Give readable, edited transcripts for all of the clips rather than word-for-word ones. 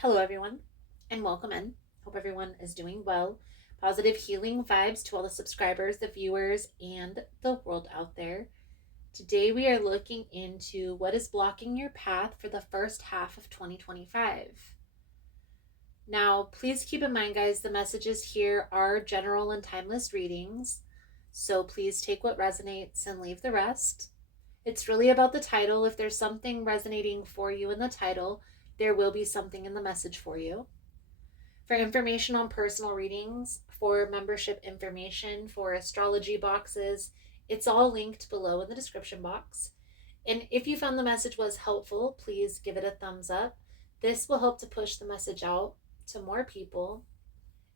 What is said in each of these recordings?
Hello, everyone, and welcome in. Hope everyone is doing well. Positive healing vibes to all the subscribers, the viewers, and the world out there. Today, we are looking into what is blocking your path for the first half of 2025. Now, please keep in mind, guys, the messages here are general and timeless readings. So please take what resonates and leave the rest. It's really about the title. If there's something resonating for you in the title, there will be something in the message for you. For information on personal readings, for membership information, for astrology boxes, it's all linked below in the description box. And if you found the message was helpful, please give it a thumbs up. This will help to push the message out to more people.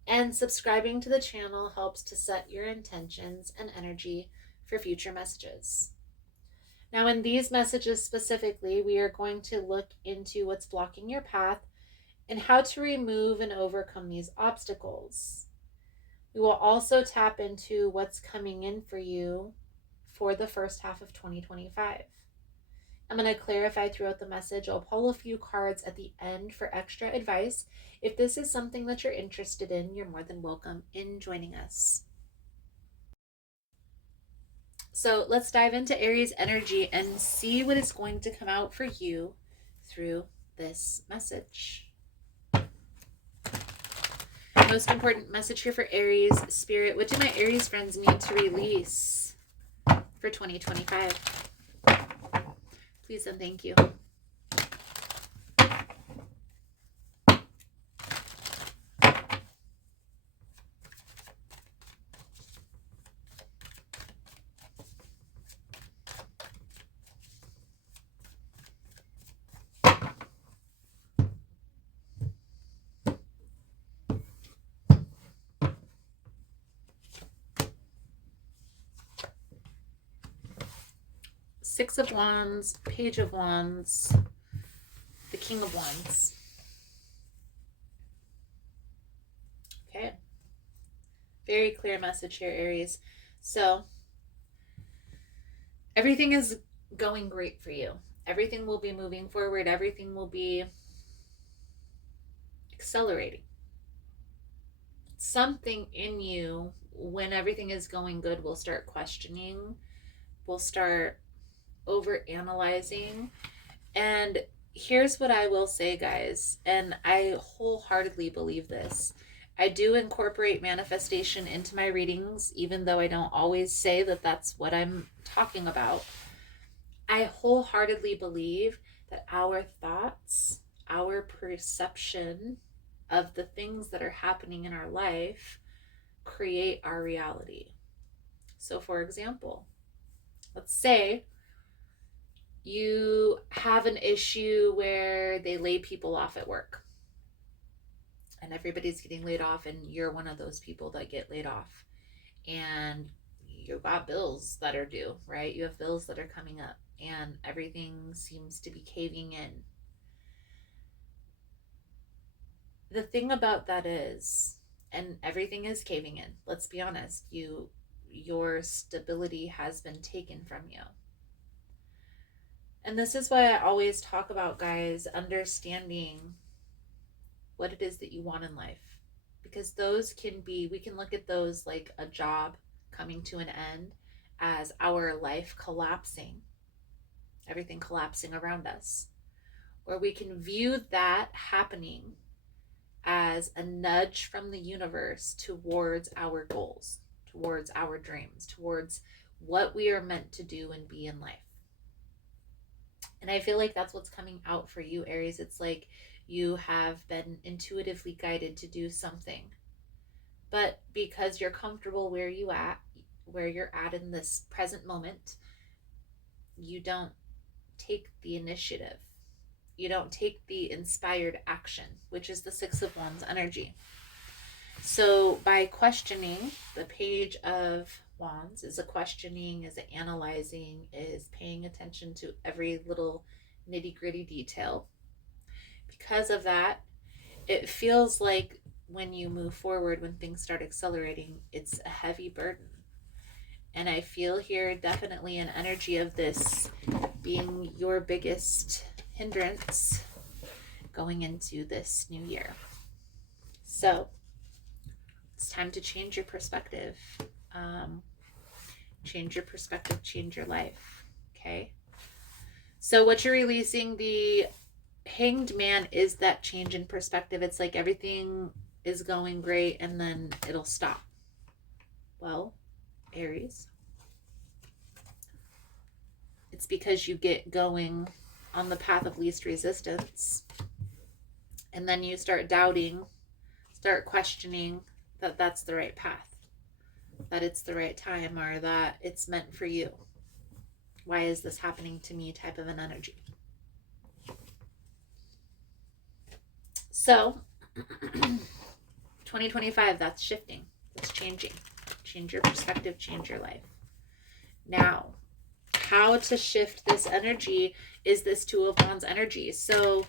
And subscribing to the channel helps to set your intentions and energy for future messages. Now, in these messages specifically, we are going to look into what's blocking your path and how to remove and overcome these obstacles. We will also tap into what's coming in for you for the first half of 2025. I'm going to clarify throughout the message. I'll pull a few cards at the end for extra advice. If this is something that you're interested in, you're more than welcome in joining us. So let's dive into Aries energy and see what is going to come out for you through this message. Most important message here for Aries, Spirit. What do my Aries friends need to release for 2025? Please and thank you. Six of Wands, Page of Wands, the King of Wands. Okay. Very clear message here, Aries. So, everything is going great for you. Everything will be moving forward. Everything will be accelerating. Something in you, when everything is going good, will start questioning, will start over analyzing. And here's what I will say, guys, and I wholeheartedly believe this. I do incorporate manifestation into my readings, even though I don't always say that that's what I'm talking about. I wholeheartedly believe that our thoughts, our perception of the things that are happening in our life create our reality. So, for example, let's say you have an issue where they lay people off at work and everybody's getting laid off, and you're one of those people that get laid off, and you've got bills that are due, right? You have bills that are coming up and everything seems to be caving in. The thing about that is, and everything is caving in, let's be honest, your stability has been taken from you. And this is why I always talk about, guys, understanding what it is that you want in life. Because those can be, we can look at those like a job coming to an end as our life collapsing, everything collapsing around us. Or we can view that happening as a nudge from the universe towards our goals, towards our dreams, towards what we are meant to do and be in life. And I feel like that's what's coming out for you, Aries. It's like you have been intuitively guided to do something. But because you're comfortable where you're at in this present moment, you don't take the initiative. You don't take the inspired action, which is the Six of Wands energy. So by questioning, the Page of Wands is a questioning, is an analyzing, is paying attention to every little nitty-gritty detail. Because of that, it feels like when you move forward, when things start accelerating, it's a heavy burden. And I feel here definitely an energy of this being your biggest hindrance going into this new year. So it's time to change your perspective. Change your perspective, change your life. Okay. So what you're releasing, the Hanged Man, is that change in perspective. It's like everything is going great and then it'll stop. Well, Aries, it's because you get going on the path of least resistance and then you start doubting, start questioning that that's the right path, that it's the right time, or that it's meant for you. Why is this happening to me type of an energy. So 2025, that's shifting, that's changing. Change your perspective, change your life. Now, how to shift this energy is this Two of Wands energy. So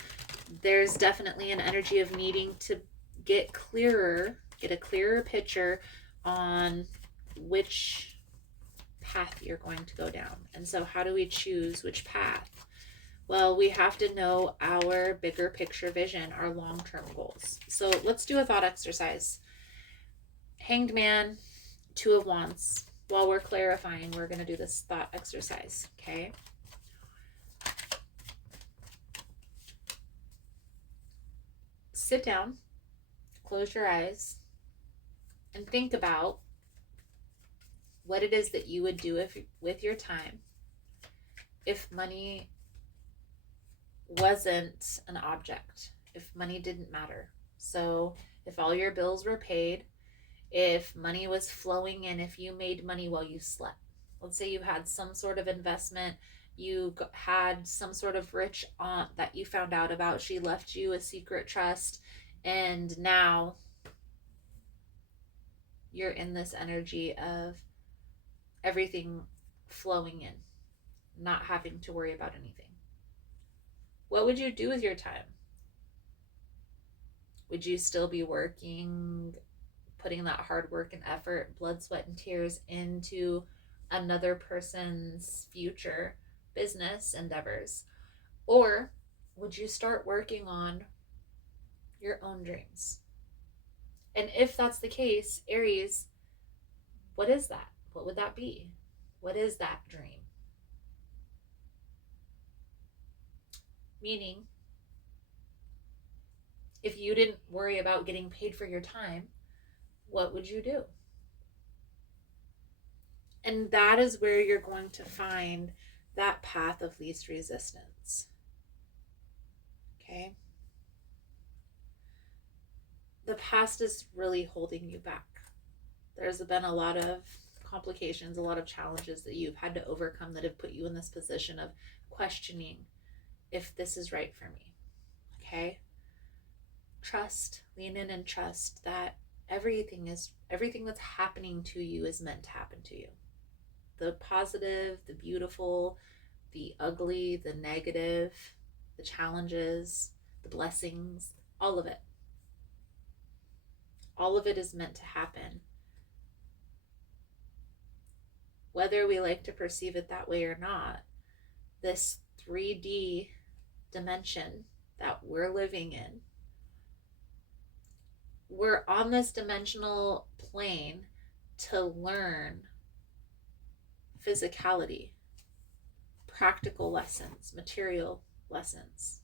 there's definitely an energy of needing to get a clearer picture on which path you're going to go down. And so how do we choose which path? Well, we have to know our bigger picture vision, our long-term goals. So let's do a thought exercise. Hanged Man, Two of Wands. While we're clarifying, we're going to do this thought exercise, okay? Sit down, close your eyes, and think about what it is that you would do with your time if money wasn't an object, if money didn't matter. So if all your bills were paid, if money was flowing in, if you made money while you slept. Let's say you had some sort of investment, you had some sort of rich aunt that you found out about, she left you a secret trust, and now you're in this energy of everything flowing in, not having to worry about anything. What would you do with your time? Would you still be working, putting that hard work and effort, blood, sweat, and tears into another person's future business endeavors? Or would you start working on your own dreams? And if that's the case, Aries, what is that? What would that be? What is that dream? Meaning, if you didn't worry about getting paid for your time, what would you do? And that is where you're going to find that path of least resistance. Okay? The past is really holding you back. There's been a lot of complications, a lot of challenges that you've had to overcome that have put you in this position of questioning if this is right for me. Okay? Trust, lean in and trust that everything that's happening to you is meant to happen to you. The positive, the beautiful, the ugly, the negative, the challenges, the blessings, all of it. All of it is meant to happen. Whether we like to perceive it that way or not, this 3D dimension that we're living in, we're on this dimensional plane to learn physicality, practical lessons, material lessons.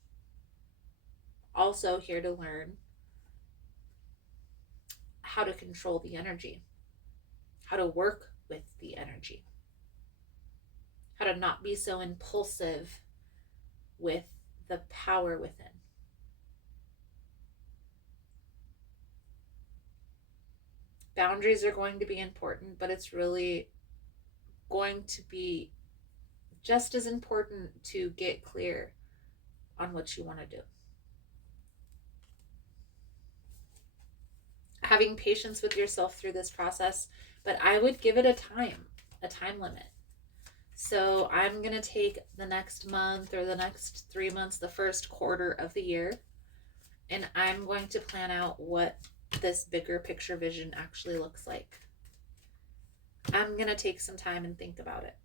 Also here to learn how to control the energy, how to work with the energy, how to not be so impulsive with the power within. Boundaries are going to be important, but it's really going to be just as important to get clear on what you want to do. Having patience with yourself through this process, but I would give it a time limit. So I'm going to take the next month or the next 3 months, the first quarter of the year, and I'm going to plan out what this bigger picture vision actually looks like. I'm going to take some time and think about it.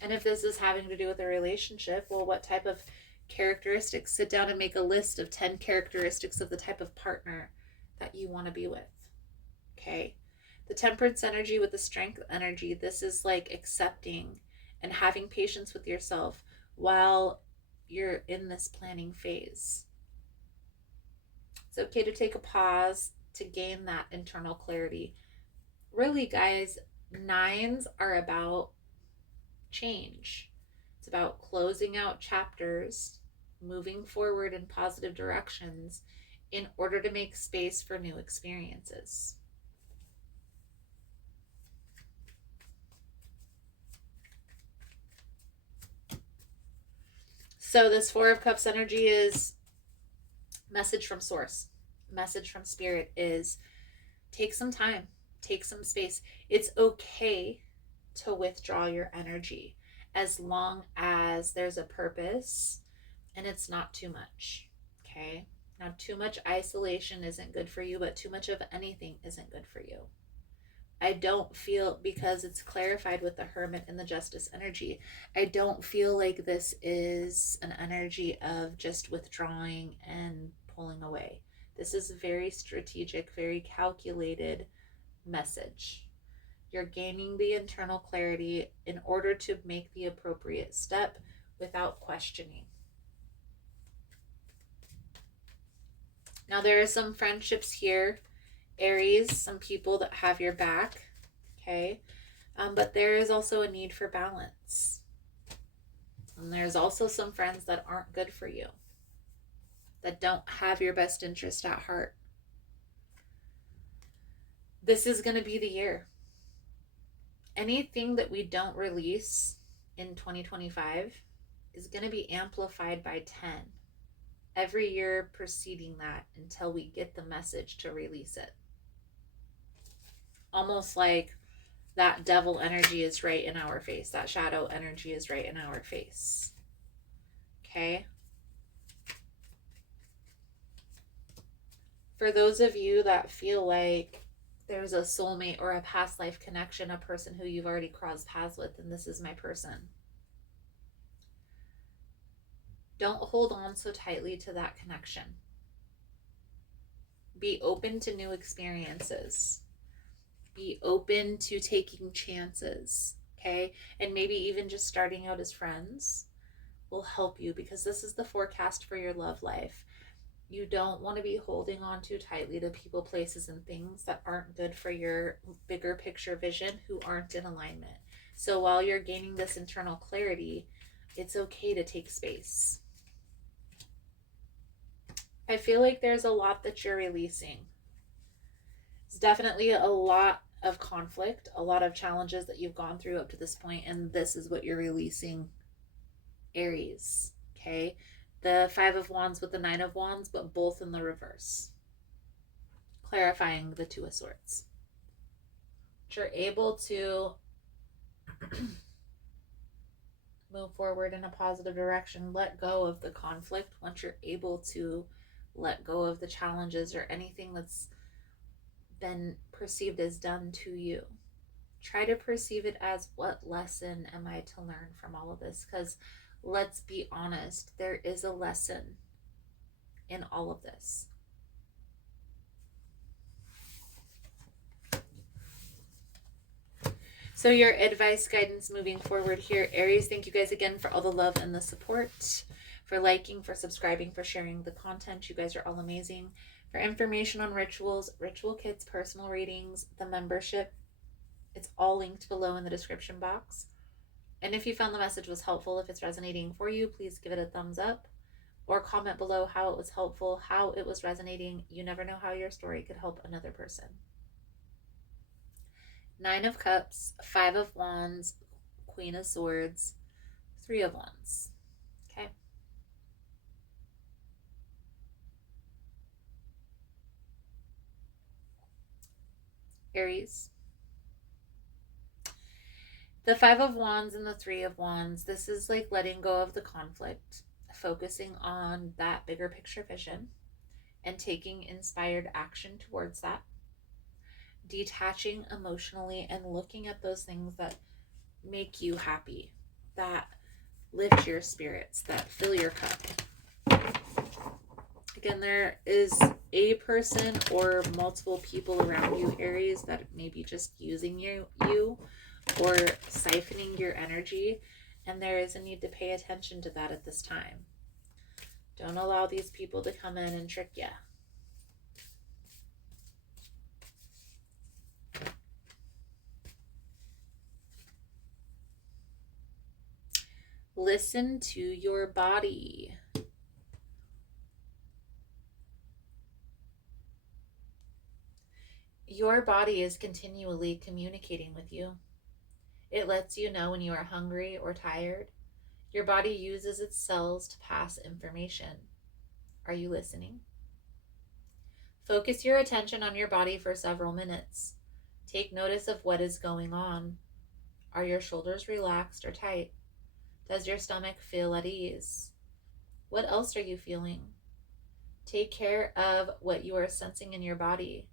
And if this is having to do with a relationship, well, what type of Characteristics. Sit down and make a list of 10 characteristics of the type of partner that you want to be with. Okay. The temperance energy with the strength energy, this is like accepting and having patience with yourself while you're in this planning phase. It's okay to take a pause to gain that internal clarity. Really, guys, nines are about change. It's about closing out chapters, moving forward in positive directions in order to make space for new experiences. So this Four of Cups energy is message from source. Message from spirit is take some time, take some space. It's okay to withdraw your energy as long as there's a purpose and it's not too much. Okay? Now, too much isolation isn't good for you, but too much of anything isn't good for you. I don't feel, because it's clarified with the Hermit and the Justice energy, I don't feel like this is an energy of just withdrawing and pulling away. This is a very strategic, very calculated message. You're gaining the internal clarity in order to make the appropriate step without questioning. Now, there are some friendships here, Aries, some people that have your back, okay? But there is also a need for balance. And there's also some friends that aren't good for you, that don't have your best interest at heart. This is going to be the year. Anything that we don't release in 2025 is going to be amplified by 10 every year preceding that until we get the message to release it. Almost like that devil energy is right in our face. That shadow energy is right in our face. Okay? For those of you that feel like there's a soulmate or a past life connection, a person who you've already crossed paths with, and this is my person, don't hold on so tightly to that connection. Be open to new experiences. Be open to taking chances, okay? And maybe even just starting out as friends will help you, because this is the forecast for your love life. You don't want to be holding on too tightly to people, places, and things that aren't good for your bigger picture vision, who aren't in alignment. So while you're gaining this internal clarity, it's okay to take space. I feel like there's a lot that you're releasing. It's definitely a lot of conflict, a lot of challenges that you've gone through up to this point, and this is what you're releasing, Aries. Okay? The Five of Wands with the Nine of Wands, but both in the reverse. Clarifying the Two of Swords. But you're able to move forward in a positive direction, let go of the conflict once you're able to let go of the challenges or anything that's been perceived as done to you. Try to perceive it as, what lesson am I to learn from all of this? Because let's be honest, there is a lesson in all of this. So your advice, guidance moving forward here, Aries, thank you guys again for all the love and the support, for liking, for subscribing, for sharing the content. You guys are all amazing. For information on rituals, ritual kits, personal readings, the membership, it's all linked below in the description box. And if you found the message was helpful, if it's resonating for you, please give it a thumbs up or comment below how it was helpful, how it was resonating. You never know how your story could help another person. Nine of Cups, Five of Wands, Queen of Swords, Three of Wands. Okay. Aries. The Five of Wands and the Three of Wands, this is like letting go of the conflict, focusing on that bigger picture vision, and taking inspired action towards that. Detaching emotionally and looking at those things that make you happy, that lift your spirits, that fill your cup. Again, there is a person or multiple people around you, Aries, that may be just using you or siphoning your energy, and there is a need to pay attention to that at this time. Don't allow these people to come in and trick you. Listen to your body. Your body is continually communicating with you. It lets you know when you are hungry or tired. Your body uses its cells to pass information. Are you listening? Focus your attention on your body for several minutes. Take notice of what is going on. Are your shoulders relaxed or tight? Does your stomach feel at ease? What else are you feeling? Take care of what you are sensing in your body,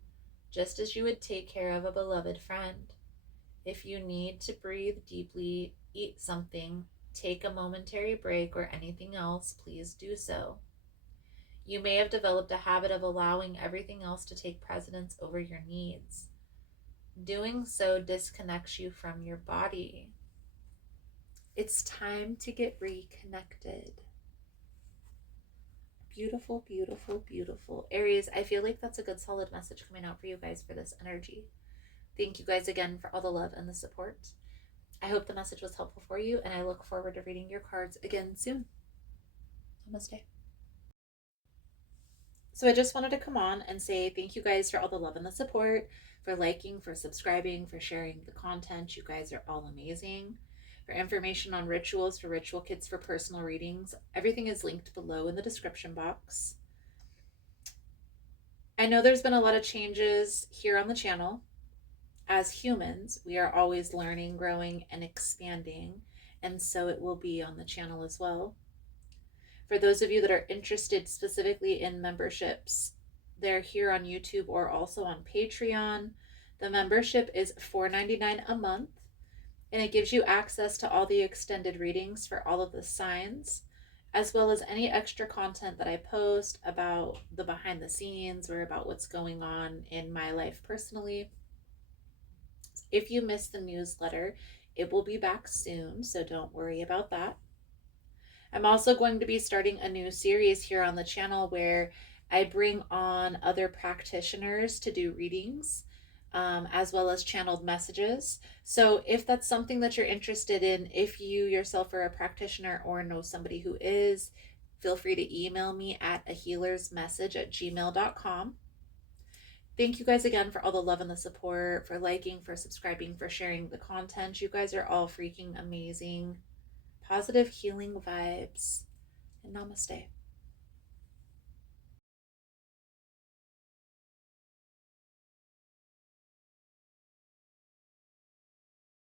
just as you would take care of a beloved friend. If you need to breathe deeply, eat something, take a momentary break, or anything else, please do so. You may have developed a habit of allowing everything else to take precedence over your needs. Doing so disconnects you from your body. It's time to get reconnected. Beautiful, beautiful, beautiful. Aries, I feel like that's a good solid message coming out for you guys for this energy. Thank you guys again for all the love and the support. I hope the message was helpful for you, and I look forward to reading your cards again soon. Namaste. So I just wanted to come on and say thank you guys for all the love and the support, for liking, for subscribing, for sharing the content. You guys are all amazing. For information on rituals, for ritual kits, for personal readings, everything is linked below in the description box. I know there's been a lot of changes here on the channel. As humans, we are always learning, growing, and expanding, and so it will be on the channel as well. For those of you that are interested specifically in memberships, they're here on YouTube or also on Patreon. The membership is $4.99 a month, and it gives you access to all the extended readings for all of the signs, as well as any extra content that I post about the behind the scenes or about what's going on in my life personally. If you missed the newsletter, it will be back soon, so don't worry about that. I'm also going to be starting a new series here on the channel where I bring on other practitioners to do readings, as well as channeled messages. So if that's something that you're interested in, if you yourself are a practitioner or know somebody who is, feel free to email me at ahealersmessage@gmail.com. Thank you guys again for all the love and the support, for liking, for subscribing, for sharing the content. You guys are all freaking amazing. Positive healing vibes, and namaste.